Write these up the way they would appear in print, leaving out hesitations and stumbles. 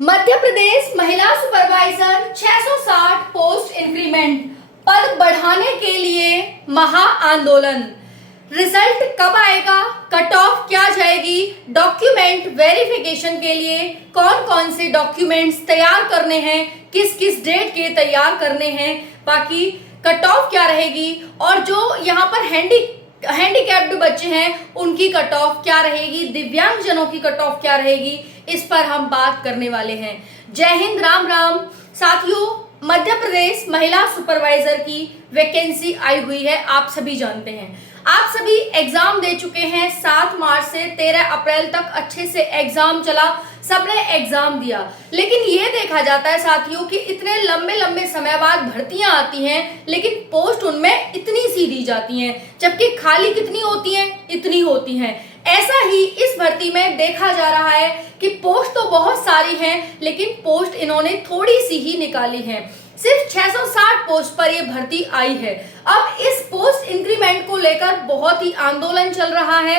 मध्य प्रदेश महिला supervisor 660 post increment, पद बढ़ाने के लिए महा आंदोलन। रिजल्ट कब आएगा, कट ऑफ क्या जाएगी, डॉक्यूमेंट वेरिफिकेशन के लिए कौन कौन से डॉक्यूमेंट्स तैयार करने हैं, किस किस डेट के तैयार करने हैं, बाकी कट ऑफ क्या रहेगी, और जो यहाँ पर हैंडीकैप्ड बच्चे हैं उनकी कट ऑफ क्या रहेगी, दिव्यांगजनों की कट ऑफ क्या रहेगी, इस पर हम बात करने वाले हैं। जय हिंद, राम राम साथियों। मध्य प्रदेश महिला सुपरवाइजर की वैकेंसी आई हुई है, आप सभी जानते हैं। आप सभी एग्जाम दे चुके हैं। 7 मार्च से 13 अप्रैल तक अच्छे से एग्जाम चला, सबने एग्जाम दिया। लेकिन ये देखा जाता है साथियों कि इतने लंबे लंबे समय बाद भर्तियां आती हैं, लेकिन पोस्ट उनमें इतनी सी दी जाती हैं, जबकि खाली कितनी होती हैं, इतनी होती हैं। ऐसा ही इस भर्ती में देखा जा रहा है कि पोस्ट तो बहुत सारी हैं, लेकिन पोस्ट इन्होंने थोड़ी सी ही निकाली है। सिर्फ 660 पोस्ट पर यह भर्ती आई है। अब इस पोस्ट इंक्रीमेंट को लेकर बहुत ही आंदोलन चल रहा है।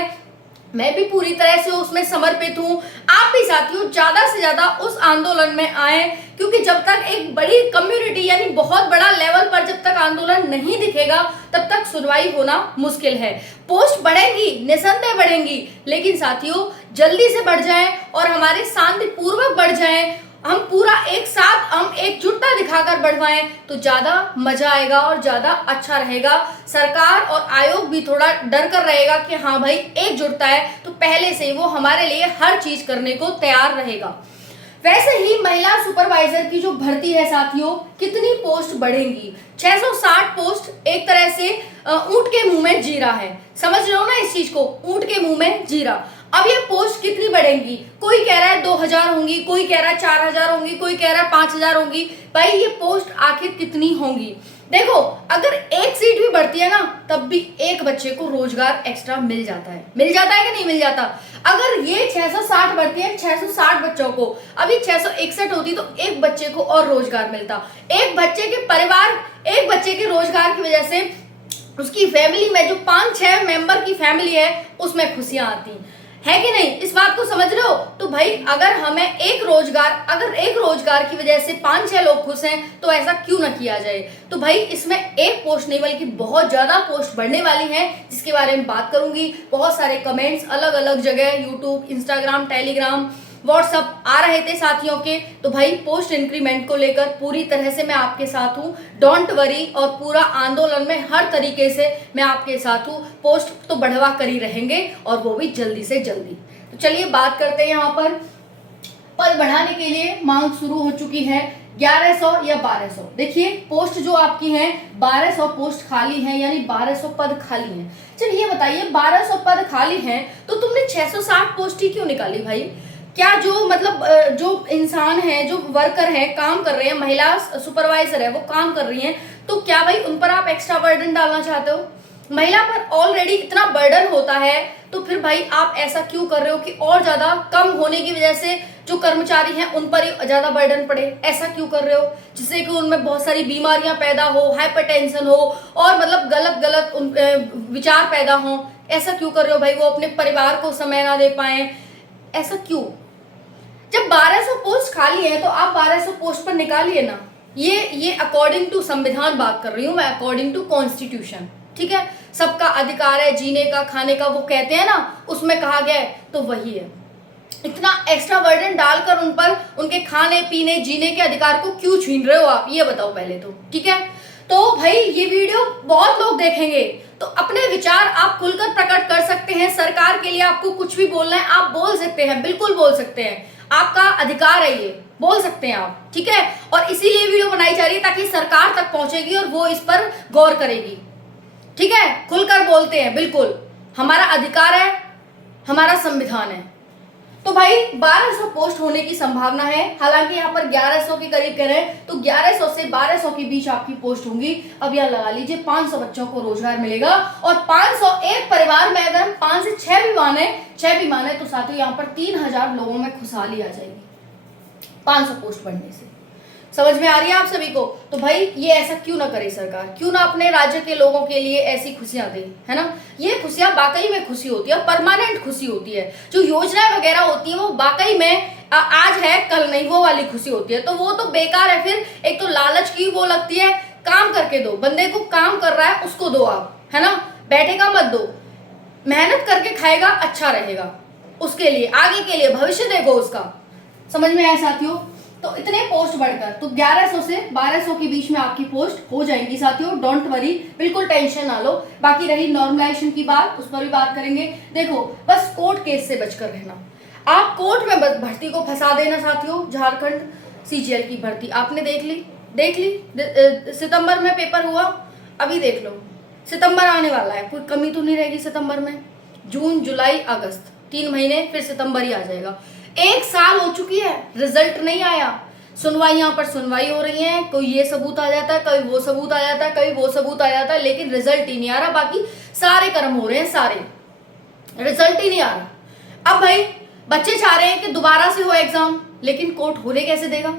मैं भी पूरी तरह से उसमें समर्पित हूँ। आप भी साथियों ज्यादा से ज्यादा उस आंदोलन में आए, क्योंकि जब तक एक बड़ी कम्युनिटी यानी बहुत बड़ा लेवल पर जब तक आंदोलन नहीं दिखेगा, तब तक सुनवाई होना मुश्किल है। पोस्ट बढ़ेंगी, निसंदेह बढ़ेंगी, लेकिन साथियों जल्दी से बढ़ जाएं और हमारे शांतिपूर्वक बढ़ जाएं। हम पूरा एक साथ हम एकजुटता दिखाकर बढ़वाएं तो ज्यादा मजा आएगा और ज्यादा अच्छा रहेगा। सरकार और आयोग भी थोड़ा डर कर रहेगा कि हाँ भाई एकजुटता है, तो पहले से वो हमारे लिए हर चीज करने को तैयार रहेगा। वैसे ही महिला सुपरवाइजर की जो भर्ती है साथियों, कितनी पोस्ट बढ़ेंगी। 660 पोस्ट एक तरह से ऊंट के मुंह में जीरा है, समझ रहे हो ना इस चीज को, ऊंट के मुंह में जीरा। अब ये पोस्ट कितनी बढ़ेंगी, कोई कह रहा है 2000 होंगी, कोई कह रहा है 4000 होंगी, कोई कह रहा है 5000 होंगी। भाई ये पोस्ट आखिर कितनी होंगी। देखो अगर एक सीट भी बढ़ती है ना, तब भी एक बच्चे को रोजगार एक्स्ट्रा मिल जाता है कि नहीं मिल जाता। अगर ये 660 बढ़ती है, 660 बच्चों को, अभी 661 होती तो एक बच्चे को और रोजगार मिलता। एक बच्चे के परिवार, एक बच्चे के रोजगार की वजह से उसकी फैमिली में जो 5-6 मेंबर की फैमिली है उसमें खुशियां आती है कि नहीं, इस बात को समझ रहे हो। तो भाई अगर हमें एक रोजगार की वजह से 5-6 लोग खुश हैं, तो ऐसा क्यों ना किया जाए। तो भाई इसमें एक पोस्ट नहीं बल्कि बहुत ज्यादा पोस्ट बढ़ने वाली हैं, जिसके बारे में बात करूंगी। बहुत सारे कमेंट्स अलग अलग जगह यूट्यूब, इंस्टाग्राम, टेलीग्राम, व्हाट्सअप आ रहे थे साथियों के। तो भाई पोस्ट इंक्रीमेंट को लेकर पूरी तरह से मैं आपके साथ हूँ, डोंट वरी। और पूरा आंदोलन में हर तरीके से मैं आपके साथ हूँ। पोस्ट तो बढ़वा कर ही रहेंगे और वो भी जल्दी से जल्दी। तो चलिए बात करते हैं। यहाँ पर पद बढ़ाने के लिए मांग शुरू हो चुकी है, 1100 या 1200। देखिए पोस्ट जो आपकी हैं 1200 पोस्ट खाली हैं, यानी 1200 पद खाली हैं। चलिए ये बताइए 1200 पद खाली हैं तो तुमने 660 पोस्ट ही क्यों निकाली भाई। क्या जो मतलब जो इंसान है, जो वर्कर है, काम कर रहे हैं, महिला सुपरवाइजर है वो काम कर रही हैं, तो क्या भाई उन पर आप एक्स्ट्रा बर्डन डालना चाहते हो। महिला पर ऑलरेडी इतना बर्डन होता है, तो फिर भाई आप ऐसा क्यों कर रहे हो कि और ज्यादा कम होने की वजह से जो कर्मचारी हैं उन पर ही ज्यादा बर्डन पड़े। ऐसा क्यों कर रहे हो जिससे कि उनमें बहुत सारी बीमारियां पैदा हो, हाइपरटेंशन हो और मतलब गलत गलत विचार पैदा हो। ऐसा क्यों कर रहे हो भाई, वो अपने परिवार को समय ना दे पाए, ऐसा क्यों। जब 1200 पोस्ट खाली है तो आप 1200 पोस्ट पर निकालिए ना। ये अकॉर्डिंग टू संविधान बात कर रही हूं मैं, अकॉर्डिंग टू कॉन्स्टिट्यूशन, ठीक है। सबका अधिकार है जीने का, खाने का, वो कहते हैं ना, उसमें कहा गया है, तो वही है। इतना एक्स्ट्रा बर्डन डालकर उन पर उनके खाने पीने जीने के अधिकार को क्यों छीन रहे हो आप, ये बताओ पहले तो, ठीक है। तो भाई ये वीडियो बहुत लोग देखेंगे, तो अपने विचार आप खुलकर प्रकट कर सकते हैं। सरकार के लिए आपको कुछ भी बोलना है आप बोल सकते हैं, बिल्कुल बोल सकते हैं, आपका अधिकार है, ये बोल सकते हैं आप, ठीक है। और इसीलिए वीडियो बनाई जा रही है ताकि सरकार तक पहुंचेगी और वो इस पर गौर करेगी, ठीक है। खुलकर बोलते हैं, बिल्कुल हमारा अधिकार है, हमारा संविधान है। तो भाई 1200 पोस्ट होने की संभावना है, हालांकि यहाँ पर 1100 के करीब कह रहे हैं, तो 1100 से 1200 के बीच आपकी पोस्ट होंगी। अब यह लगा लीजिए 500 बच्चों को रोजगार मिलेगा, और 500 एक परिवार में अगर हम 5 से 6 भी माने तो साथियों यहाँ पर 3000 लोगों में खुशहाली आ जाएगी 500 पोस्ट बढ़ने से। समझ में आ रही है आप सभी को? तो भाई ये ऐसा क्यों ना करे सरकार, क्यों ना अपने राज्य के लोगों के लिए ऐसी खुशियां दे, है ना। ये खुशियां वाकई में खुशी होती है, परमानेंट खुशी होती है। जो योजनाएं वगैरह होती है वो वाकई में आज है कल नहीं, वो वाली खुशी होती है। तो वो तो बेकार है। फिर एक तो लालच की वो लगती है, काम करके दो, बंदे को काम कर रहा है उसको दो आप, है ना, बैठेगा मत दो, मेहनत करके खाएगा अच्छा रहेगा, उसके लिए आगे के लिए भविष्य देखो उसका। समझ में आया साथियों? तो इतने पोस्ट बढ़कर तो 1100 से 1200 के बीच में आपकी पोस्ट हो जाएंगी साथियों, डोंट वरी, बिल्कुल टेंशन ना लो। बाकी रही नॉर्मलाइजेशन की बात, उस पर भी बात करेंगे। देखो बस कोर्ट केस से बचकर रहना, आप कोर्ट में भर्ती को फंसा देना साथियों। झारखंड सीजीएल की भर्ती आपने देख ली सितंबर में पेपर हुआ, अभी देख लो सितंबर आने वाला है, कोई कमी तो नहीं रहेगी सितंबर में। जून जुलाई अगस्त 3 महीने, फिर सितंबर ही आ जाएगा। 1 साल हो चुकी है, रिजल्ट नहीं आया, सुनवाइयां पर सुनवाई हो रही है, कोई ये सबूत आ जाता है, कभी वो सबूत आ जाता है, कभी वो सबूत आ जाता है, लेकिन रिजल्ट ही नहीं आ रहा। बाकी सारे कर्म हो रहे हैं, सारे रिजल्ट ही नहीं आ रहा। अब भाई बच्चे चाह रहे हैं कि दोबारा से हो एग्जाम, लेकिन कोर्ट होने कैसे देगा?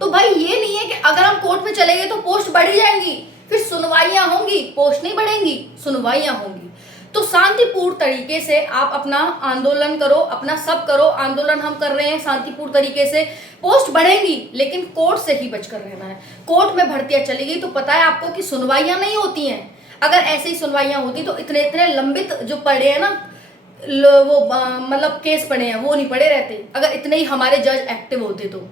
तो भाई ये नहीं है कि अगर हम कोर्ट में चले गए तो पोस्ट बढ़ ही जाएंगी, फिर सुनवाइयां होंगी, पोस्ट नहीं बढ़ेंगी, सुनवाइयां होंगी। तो शांतिपूर्ण तरीके से आप अपना आंदोलन करो, अपना सब करो। आंदोलन हम कर रहे हैं शांतिपूर्ण तरीके से, पोस्ट बढ़ेंगी लेकिन कोर्ट से ही बचकर रहना है। कोर्ट में भर्तियां चली गई तो पता है आपको कि सुनवाइयां नहीं होती हैं। अगर ऐसे ही सुनवाइयां होती तो इतने इतने लंबित जो पड़े हैं ना, वो मतलब केस पड़े हैं, वो नहीं पड़े रहते अगर इतने ही हमारे जज एक्टिव होते तो।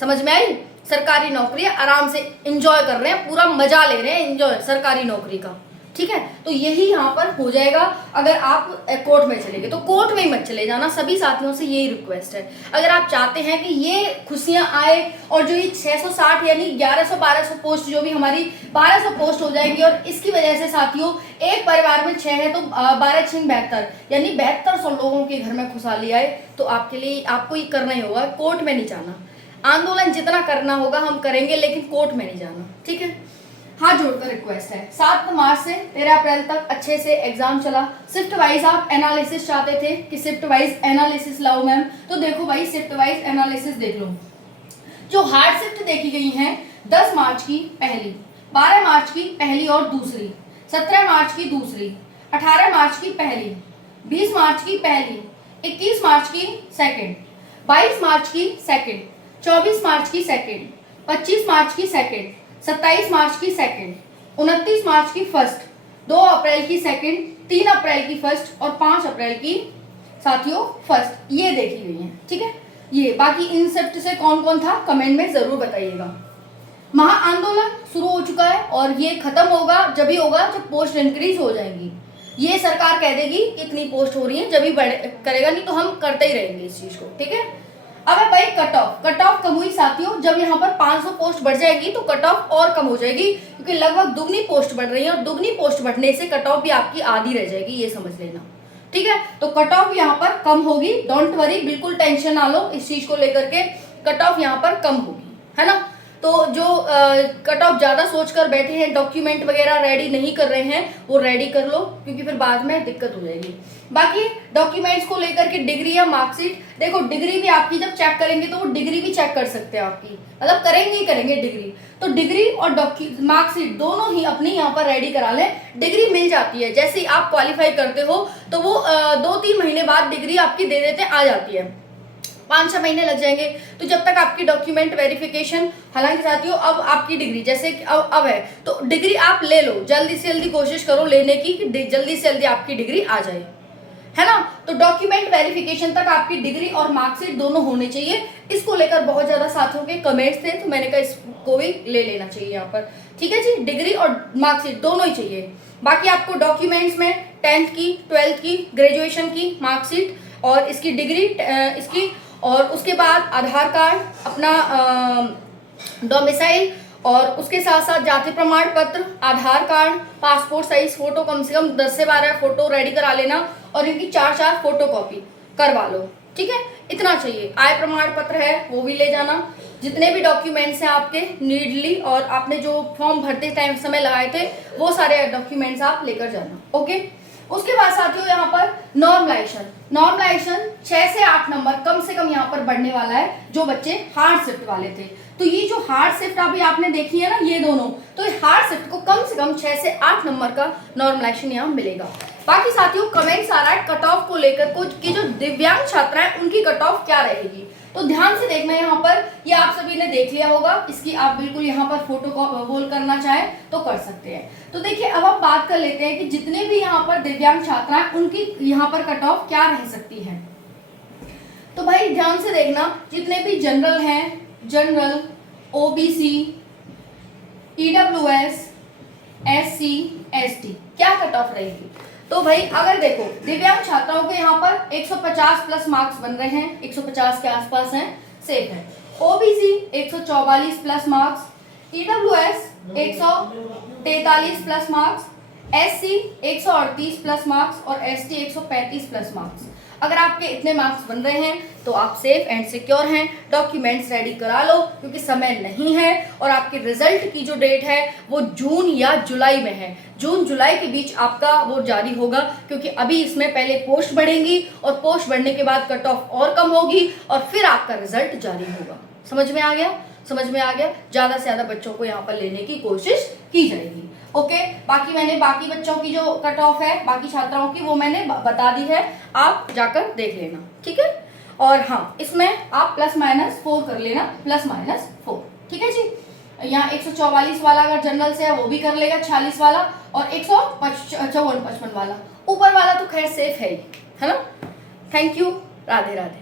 समझ में आई? सरकारी नौकरी आराम से एंजॉय कर रहे हैं, पूरा मजा ले रहे हैं एंजॉय सरकारी नौकरी का, ठीक है। तो यही यहाँ पर हो जाएगा अगर आप कोर्ट में चले गए। तो कोर्ट में ही मत चले जाना, सभी साथियों से यही रिक्वेस्ट है। अगर आप चाहते हैं कि ये खुशियां आए और जो ये 660 यानी 1100-1200 पोस्ट, जो भी हमारी 1200 पोस्ट हो जाएंगी, और इसकी वजह से साथियों एक परिवार में 6 है तो 12 6 72 यानी 7200 लोगों के घर में खुशहाली आए। तो आपके लिए आपको ये करना ही होगा, कोर्ट में नहीं जाना। आंदोलन जितना करना होगा हम करेंगे, लेकिन कोर्ट में नहीं जाना, ठीक है। हाथ जोड़कर रिक्वेस्ट है, 7 मार्च से 13 अप्रैल तक अच्छे से एग्जाम चला। शिफ्ट वाइज आप एनालिसिस चाहते थे कि शिफ्ट वाइज एनालिसिस लाओ मैम, तो देखो भाई शिफ्ट वाइज एनालिसिस देख लो। जो हार्ड शिफ्ट देखी गई हैं 10 मार्च की पहली, 12 मार्च की पहली और दूसरी, 17 मार्च की दूसरी, 18 मार्च की पहली, 20 मार्च की पहली, 21 मार्च की सेकेंड, 22 मार्च की सेकेंड, 24 मार्च की सेकेंड, 25 मार्च की सेकेंड, 27 मार्च की सेकेंड, 29 मार्च की फर्स्ट, 2 अप्रैल की सेकेंड, 3 अप्रैल की फर्स्ट और 5 अप्रैल की साथियों फर्स्ट, ये देखी गई है, ठीक है। ये बाकी इन शिफ्ट से कौन कौन था कमेंट में जरूर बताइएगा। महा आंदोलन शुरू हो चुका है और ये खत्म होगा जब भी होगा जब पोस्ट इंक्रीज हो जाएंगी। ये सरकार कह देगी कि इतनी पोस्ट हो रही है जब भी करेगा, नहीं तो हम करते ही रहेंगे इस चीज को, ठीक है। अब है भाई कट ऑफ कम हुई साथियों, जब यहाँ पर 500 पोस्ट बढ़ जाएगी तो कट ऑफ और कम हो जाएगी, क्योंकि लगभग दुगनी पोस्ट बढ़ रही है और दुगनी पोस्ट बढ़ने से कट ऑफ भी आपकी आधी रह जाएगी, ये समझ लेना, ठीक है। तो कट ऑफ यहाँ पर कम होगी, डोंट वरी, बिल्कुल टेंशन ना लो इस चीज को लेकर के, कट ऑफ यहाँ पर कम होगी, है ना। तो जो कट ऑफ ज्यादा सोचकर बैठे हैं, डॉक्यूमेंट वगैरह रेडी नहीं कर रहे हैं, वो रेडी कर लो, क्योंकि फिर बाद में दिक्कत हो जाएगी। बाकी डॉक्यूमेंट्स को लेकर के डिग्री या मार्कशीट, देखो डिग्री भी आपकी जब चेक करेंगे तो वो डिग्री भी चेक कर सकते हैं आपकी, मतलब करेंगे ही करेंगे डिग्री, तो डिग्री और मार्कशीट दोनों ही अपनी यहाँ पर रेडी करा लें। डिग्री मिल जाती है, जैसे ही आप क्वालिफाई करते हो तो वो 2-3 महीने बाद डिग्री आपकी दे देते आ जाती है, 5-6 महीने लग जाएंगे। तो जब तक आपकी डॉक्यूमेंट वेरिफिकेशन, हालांकि साथियों अब आपकी डिग्री जैसे अब है तो डिग्री आप ले लो, जल्दी से जल्दी कोशिश करो लेने की कि जल्दी से जल्दी आपकी डिग्री आ जाए, है ना। तो डॉक्यूमेंट वेरिफिकेशन तक आपकी डिग्री और मार्कशीट दोनों होने चाहिए। इसको लेकर बहुत ज्यादा साथियों के कमेंट्स थे, तो मैंने कहा इसको भी ले लेना चाहिए यहाँ पर, ठीक है जी। डिग्री और मार्कशीट दोनों ही चाहिए। बाकी आपको डॉक्यूमेंट्स में 10th की, 12th की, ग्रेजुएशन की मार्कशीट और इसकी डिग्री इसकी, और उसके बाद आधार कार्ड, अपना डोमिसाइल, और उसके साथ साथ जाति प्रमाण पत्र, आधार कार्ड, पासपोर्ट साइज फोटो, कम से कम 10 से 12 फोटो रेडी करा लेना, और इनकी 4 फोटो कॉपी करवा लो, ठीक है। इतना चाहिए। आय प्रमाण पत्र है वो भी ले जाना, जितने भी डॉक्यूमेंट्स हैं आपके नीडली, और आपने जो फॉर्म भरते टाइम समय लगाए थे वो सारे डॉक्यूमेंट्स आप लेकर जाना, ओके। उसके बाद साथियों यहाँ पर नॉर्मलाइजेशन 6 से 8 नंबर कम से कम यहाँ पर बढ़ने वाला है जो बच्चे हार्ड शिफ्ट वाले थे। तो ये जो हार्ड शिफ्ट अभी आपने देखी है ना ये दोनों, तो ये हार्ड शिफ्ट को कम से कम 6 से 8 नंबर का नॉर्मलाइजेशन यहाँ मिलेगा। बाकी साथियों कमेंट्स आ रहा है कट ऑफ को लेकर को कि जो दिव्यांग छात्रा है उनकी कट ऑफ क्या रहेगी। तो ध्यान से देखना यहाँ पर, ये आप सभी ने देख लिया होगा, इसकी आप बिल्कुल यहाँ पर फोटो कॉल करना चाहें तो कर सकते हैं। तो देखिए अब आप बात कर लेते हैं कि जितने भी यहाँ पर दिव्यांग छात्रा हैं उनकी यहाँ पर कट ऑफ क्या रह सकती है। तो भाई ध्यान से देखना, जितने भी जनरल हैं, general, OBC, EWS, SC, ST, क्या कट ऑफ रहेगी। तो भाई अगर देखो दिव्यांग छात्राओं के यहाँ पर 150 प्लस मार्क्स बन रहे हैं, 150 के आसपास हैं, सेफ है। OBC 144 plus marks, EWS 143 plus marks, SC 138 plus marks और एसटी 135 प्लस मार्क्स। अगर आपके इतने मार्क्स बन रहे हैं तो आप सेफ एंड सिक्योर हैं। डॉक्यूमेंट्स रेडी करा लो क्योंकि समय नहीं है और आपके रिजल्ट की जो डेट है वो जून या जुलाई में है। जून जुलाई के बीच आपका वो जारी होगा क्योंकि अभी इसमें पहले पोस्ट बढ़ेंगी और पोस्ट बढ़ने के बाद कट ऑफ और कम होगी और फिर आपका रिजल्ट जारी होगा। समझ में आ गया? समझ में आ गया। ज्यादा से ज्यादा बच्चों को यहाँ पर लेने की कोशिश की जाएगी। ओके, बाकी मैंने बाकी बच्चों की जो कट ऑफ है बाकी छात्राओं की वो मैंने बता दी है, आप जाकर देख लेना, ठीक है। और हाँ, इसमें आप +-4 कर लेना, +-4, ठीक है जी। यहाँ 144 वाला अगर जनरल से है वो भी कर लेगा, 46 वाला, और 154-55 वाला, ऊपर वाला तो खैर सेफ है ही, है ना। Thank you, Radhe Radhe.